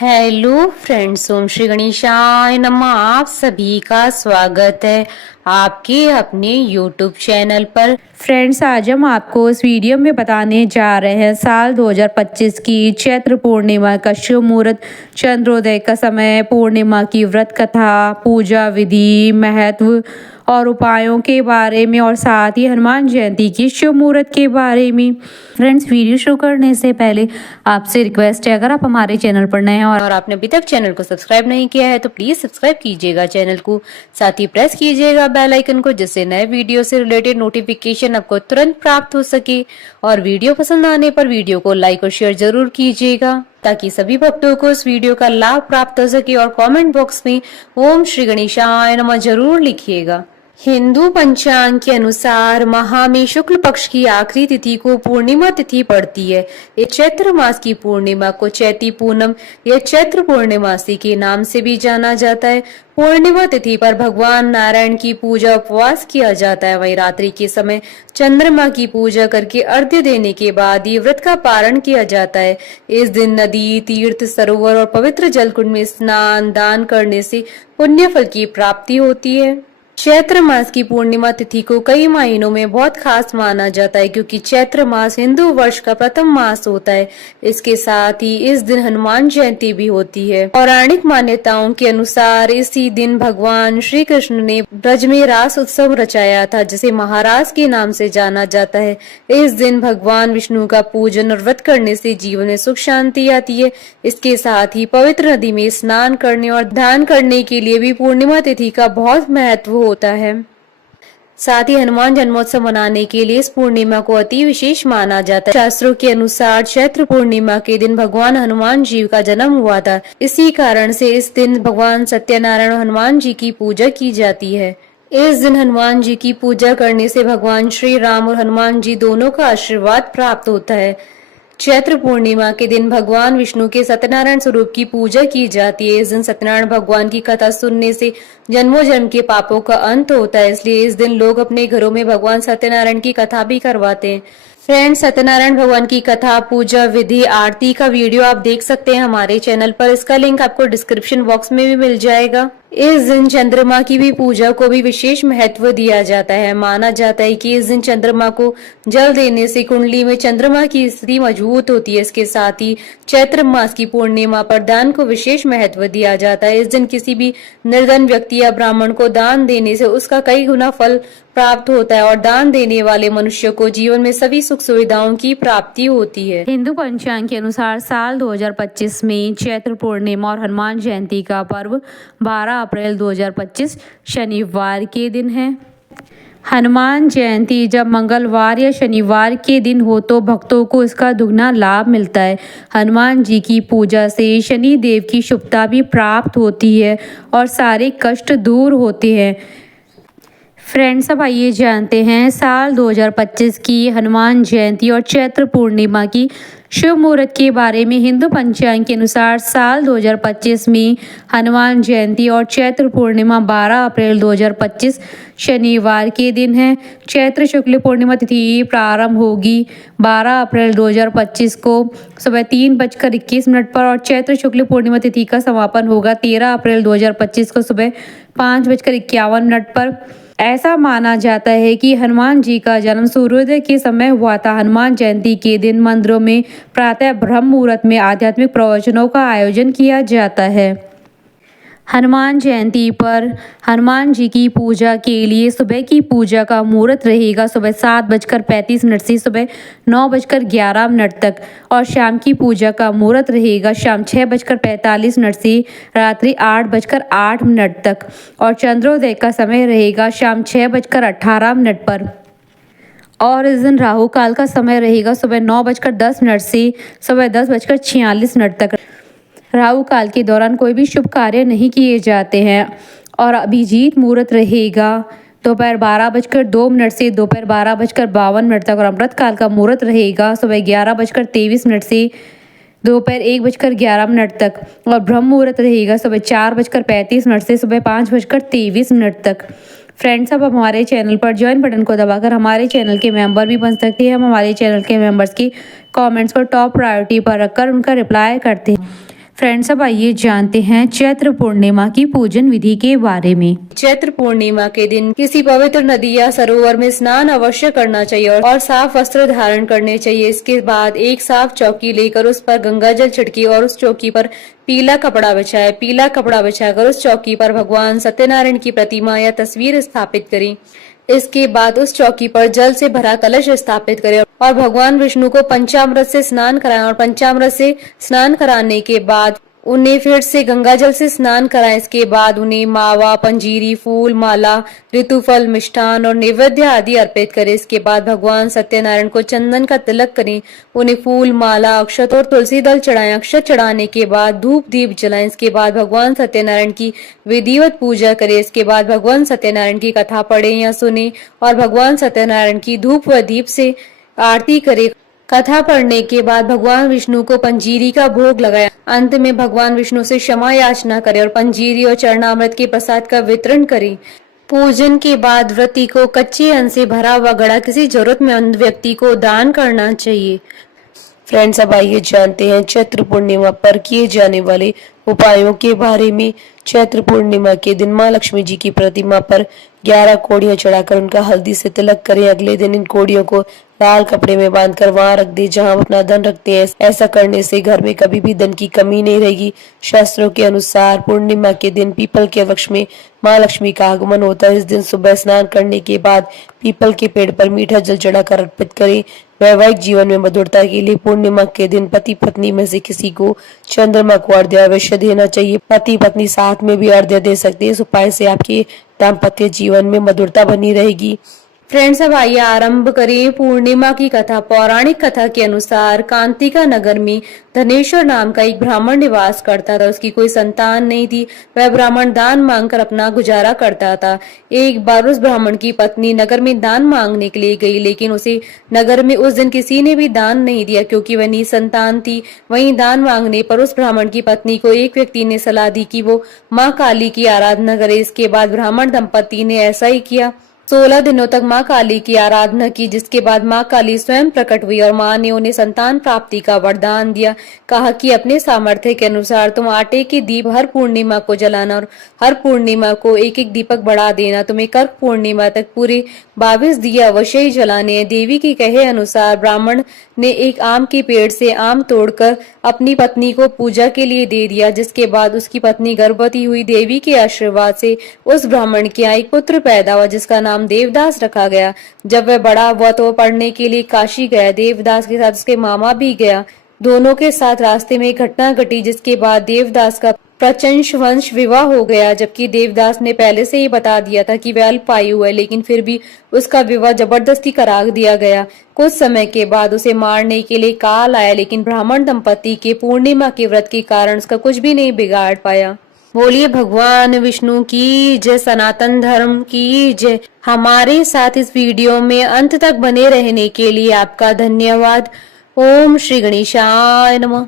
Hello friends, ओम श्री गणेशाय नमः। आप सभी का स्वागत है आपके अपने यूट्यूब चैनल पर। फ्रेंड्स, आज हम आपको इस वीडियो में बताने जा रहे हैं साल 2025 की चैत्र पूर्णिमा का शुभ मुहूर्त, चंद्रोदय का समय, पूर्णिमा की व्रत कथा, पूजा विधि, महत्व और उपायों के बारे में और साथ ही हनुमान जयंती की शुभ मुहूर्त के बारे में। फ्रेंड्स, वीडियो शुरू करने से पहले आपसे रिक्वेस्ट है, अगर आप हमारे चैनल पर नए हैं और आपने अभी तक चैनल को सब्सक्राइब नहीं किया है तो प्लीज सब्सक्राइब कीजिएगा चैनल को, साथ ही प्रेस कीजिएगा बेल आइकन को, जिससे नए वीडियो से रिलेटेड नोटिफिकेशन आपको तुरंत प्राप्त हो सके। और वीडियो पसंद आने पर वीडियो को लाइक और शेयर जरूर कीजिएगा ताकि सभी भक्तों को इस वीडियो का लाभ प्राप्त हो सके। और कमेंट बॉक्स में ओम श्री गणेशाय नमः जरूर लिखिएगा। हिंदू पंचांग के अनुसार माह में शुक्ल पक्ष की आखिरी तिथि को पूर्णिमा तिथि पड़ती है। ये चैत्र मास की पूर्णिमा को चैती पूनम या चैत्र पूर्णिमासी के नाम से भी जाना जाता है। पूर्णिमा तिथि पर भगवान नारायण की पूजा उपवास किया जाता है। वहीं रात्रि के समय चंद्रमा की पूजा करके अर्घ्य देने के बाद ये व्रत का पारण किया जाता है। इस दिन नदी, तीर्थ, सरोवर और पवित्र जल कुंड में स्नान दान करने से पुण्य फल की प्राप्ति होती है। चैत्र मास की पूर्णिमा तिथि को कई महीनों में बहुत खास माना जाता है, क्योंकि चैत्र मास हिंदू वर्ष का प्रथम मास होता है। इसके साथ ही इस दिन हनुमान जयंती भी होती है। पौराणिक मान्यताओं के अनुसार इसी दिन भगवान श्री कृष्ण ने ब्रज में रास उत्सव रचाया था, जिसे महारास के नाम से जाना जाता है। इस दिन भगवान विष्णु का पूजन और व्रत करने से जीवन में सुख शांति आती है। इसके साथ ही पवित्र नदी में स्नान करने और ध्यान करने के लिए भी पूर्णिमा तिथि का बहुत महत्व होता है। साथ ही हनुमान जन्मोत्सव मनाने के लिए इस पूर्णिमा को अति विशेष माना जाता है। शास्त्रों के अनुसार चैत्र पूर्णिमा के दिन भगवान हनुमान जी का जन्म हुआ था। इसी कारण से इस दिन भगवान सत्यनारायण हनुमान जी की पूजा की जाती है। इस दिन हनुमान जी की पूजा करने से भगवान श्री राम और हनुमान जी दोनों का आशीर्वाद प्राप्त होता है। चैत्र पूर्णिमा के दिन भगवान विष्णु के सत्यनारायण स्वरूप की पूजा की जाती है। इस दिन सत्यनारायण भगवान की कथा सुनने से जन्मों जन्म के पापों का अंत होता है, इसलिए इस दिन लोग अपने घरों में भगवान सत्यनारायण की कथा भी करवाते हैं। फ्रेंड्स, सत्यनारायण भगवान की कथा, पूजा विधि, आरती का वीडियो आप देख सकते हैं हमारे चैनल पर। इसका लिंक आपको डिस्क्रिप्शन बॉक्स में भी मिल जाएगा। इस दिन चंद्रमा की भी पूजा को भी विशेष महत्व दिया जाता है। माना जाता है कि इस दिन चंद्रमा को जल देने से कुंडली में चंद्रमा की स्थिति मजबूत होती है। इसके साथ ही चैत्र मास की पूर्णिमा पर दान को विशेष महत्व दिया जाता है। इस दिन किसी भी निर्धन व्यक्ति या ब्राह्मण को दान देने से उसका कई गुना फल प्राप्त होता है और दान देने वाले मनुष्य को जीवन में सभी सुख सुविधाओं की प्राप्ति होती है। हिंदू पंचांग के अनुसार साल 2025 में चैत्र पूर्णिमा और हनुमान जयंती का पर्व 12 अप्रैल 2025 शनिवार के दिन है। हनुमान जयंती जब मंगलवार या शनिवार के दिन हो तो भक्तों को इसका दुगना लाभ मिलता है। हनुमान जी की पूजा से शनि देव की शुभता भी प्राप्त होती है और सारे कष्ट दूर होते हैं। फ्रेंड्स, अब आइए जानते हैं साल 2025 की हनुमान जयंती और चैत्र पूर्णिमा की शुभ मुहूर्त के बारे में। हिंदू पंचांग के अनुसार साल 2025 में हनुमान जयंती और चैत्र पूर्णिमा 12 अप्रैल 2025 शनिवार के दिन है। चैत्र शुक्ल पूर्णिमा तिथि प्रारंभ होगी 12 अप्रैल 2025 को सुबह 3:21 पर और चैत्र शुक्ल पूर्णिमा तिथि का समापन होगा 13 अप्रैल 2025 को सुबह 5:51 पर। ऐसा माना जाता है कि हनुमान जी का जन्म सूर्योदय के समय हुआ था। हनुमान जयंती के दिन मंदिरों में प्रातः ब्रह्म मुहूर्त में आध्यात्मिक प्रवचनों का आयोजन किया जाता है। हनुमान जयंती पर हनुमान जी की पूजा के लिए सुबह की पूजा का मुहूर्त रहेगा सुबह 7:35 से सुबह 9:11 तक और शाम की पूजा का मुहूर्त रहेगा शाम 6:45 से रात्रि 8:08 तक और चंद्रोदय का समय रहेगा शाम 6:18 पर। और इस दिन राहु काल का समय रहेगा सुबह 9:10 से सुबह 10:46 तक। राहु काल के दौरान कोई भी शुभ कार्य नहीं किए जाते हैं और अभिजीत मुहूर्त रहेगा दोपहर 12:02 से दोपहर 12:52 तक और अमृत काल का मुहूर्त रहेगा सुबह 11:23 से दोपहर 1:11 तक और ब्रह्म मुहूर्त रहेगा सुबह 4:35 से सुबह 5:23 तक। फ्रेंड्स, अब हमारे चैनल पर ज्वाइन बटन को दबाकर हमारे चैनल के मेंबर भी बन सकते हैं। हम हमारे चैनल के मेंबर्स की कमेंट्स को टॉप प्रायोरिटी पर रखकर उनका रिप्लाई करते हैं। फ्रेंड्स, अब आइए जानते हैं चैत्र पूर्णिमा की पूजन विधि के बारे में। चैत्र पूर्णिमा के दिन किसी पवित्र नदी या सरोवर में स्नान अवश्य करना चाहिए और साफ वस्त्र धारण करने चाहिए। इसके बाद एक साफ चौकी लेकर उस पर गंगा जल छिड़की और उस चौकी पर पीला कपड़ा बिछाए। पीला कपड़ा बिछाकर उस चौकी पर भगवान सत्यनारायण की प्रतिमा या तस्वीर स्थापित करें। इसके बाद उस चौकी पर जल से भरा कलश स्थापित करें और भगवान विष्णु को पंचामृत से स्नान कराएं और पंचामृत से स्नान कराने के बाद उन्हें फिर से गंगा जल से स्नान कराएं। इसके बाद उन्हें मावा, पंजीरी, फूल, माला, ऋतुफल, मिष्ठान और नैवेद्य आदि अर्पित करें। इसके बाद भगवान सत्यनारायण को चंदन का तिलक करें। उन्हें फूल, माला, अक्षत और तुलसी दल चढ़ाएं। अक्षत चढ़ाने के बाद धूप दीप जलाएं। इसके बाद भगवान सत्यनारायण की विधिवत पूजा करें। इसके बाद भगवान सत्यनारायण की कथा पढ़ें या सुने और भगवान सत्यनारायण की धूप व दीप से आरती करें। कथा पढ़ने के बाद भगवान विष्णु को पंजीरी का भोग लगाएं। अंत में भगवान विष्णु से क्षमा याचना करें और पंजीरी और चरणामृत के प्रसाद का वितरण करें। पूजन के बाद व्रती को कच्चे अन्न से भरा हुआ घड़ा किसी जरूरतमंद व्यक्ति को दान करना चाहिए। फ्रेंड्स, अब आइए जानते हैं चैत्र पूर्णिमा पर किए जाने वाले उपायों के बारे में। चैत्र पूर्णिमा के दिन माँ लक्ष्मी जी की प्रतिमा पर 11 कोड़ियां चढ़ाकर उनका हल्दी से तिलक करें। अगले दिन इन कोड़ियों को लाल कपड़े में बांधकर वहां रख दे जहां अपना धन रखते हैं। ऐसा करने से घर में कभी भी धन की कमी नहीं रहेगी। शास्त्रों के अनुसार पूर्णिमा के दिन पीपल के वृक्ष में माँ लक्ष्मी का आगमन होता है। इस दिन सुबह स्नान करने के बाद पीपल के पेड़ पर मीठा जल चढ़ाकर अर्पित करें। वैवाहिक जीवन में मधुरता के लिए पूर्णिमा के दिन पति पत्नी में से किसी को चंद्रमा को अर्घ्य अवश्य देना चाहिए। पति पत्नी साथ में भी अर्घ्य दे सकते हैं। इस उपाय से आपके दाम्पत्य जीवन में मधुरता बनी रहेगी। फ्रेंड्स, अब आइए आरंभ करें पूर्णिमा की कथा। पौराणिक कथा के अनुसार कांतिका नगर में धनेश्वर नाम का एक ब्राह्मण निवास करता था। उसकी कोई संतान नहीं थी। वह ब्राह्मण दान मांगकर अपना गुजारा करता था। एक बार उस ब्राह्मण की पत्नी नगर में दान मांगने के लिए गई, लेकिन उसे नगर में उस दिन किसी ने भी दान नहीं दिया क्योंकि वह निसंतान थी। वहीं दान मांगने पर उस ब्राह्मण की पत्नी को एक व्यक्ति ने सलाह दी कि वो माँ काली की आराधना करे। इसके बाद ब्राह्मण दंपति ने ऐसा ही किया। 16 दिनों तक माँ काली की आराधना की, जिसके बाद माँ काली स्वयं प्रकट हुई और माँ ने उन्हें संतान प्राप्ति का वरदान दिया। कहा कि अपने सामर्थ्य के अनुसार तुम आटे के दीप हर पूर्णिमा को जलाना और हर पूर्णिमा को एक एक दीपक बढ़ा देना। तुम्हें कर्क पूर्णिमा तक पूरे 22 दिए अवश्य ही जलाने हैं। देवी के कहे अनुसार ब्राह्मण ने एक आम के पेड़ से आम तोड़कर अपनी पत्नी को पूजा के लिए दे दिया, जिसके बाद उसकी पत्नी गर्भवती हुई। देवी के आशीर्वाद से उस ब्राह्मण के यहाँ एक पुत्र पैदा हुआ जिसका नाम देवदास रखा गया। जब वह बड़ा हुआ तो वह पढ़ने के लिए काशी गया। देवदास के साथ उसके मामा भी गया। दोनों के साथ रास्ते में एक घटना घटी जिसके बाद देवदास का प्रचंश वंश विवाह हो गया। जबकि देवदास ने पहले से ही बता दिया था कि वह अल्पायु है, लेकिन फिर भी उसका विवाह जबरदस्ती करा दिया गया। कुछ समय के बाद उसे मारने के लिए काल आया, लेकिन ब्राह्मण दंपति के पूर्णिमा के व्रत के कारण उसका कुछ भी नहीं बिगाड़ पाया। बोलिए भगवान विष्णु की जय, सनातन धर्म की जय। हमारे साथ इस वीडियो में अंत तक बने रहने के लिए आपका धन्यवाद। ओम श्री गणेशाय नमः।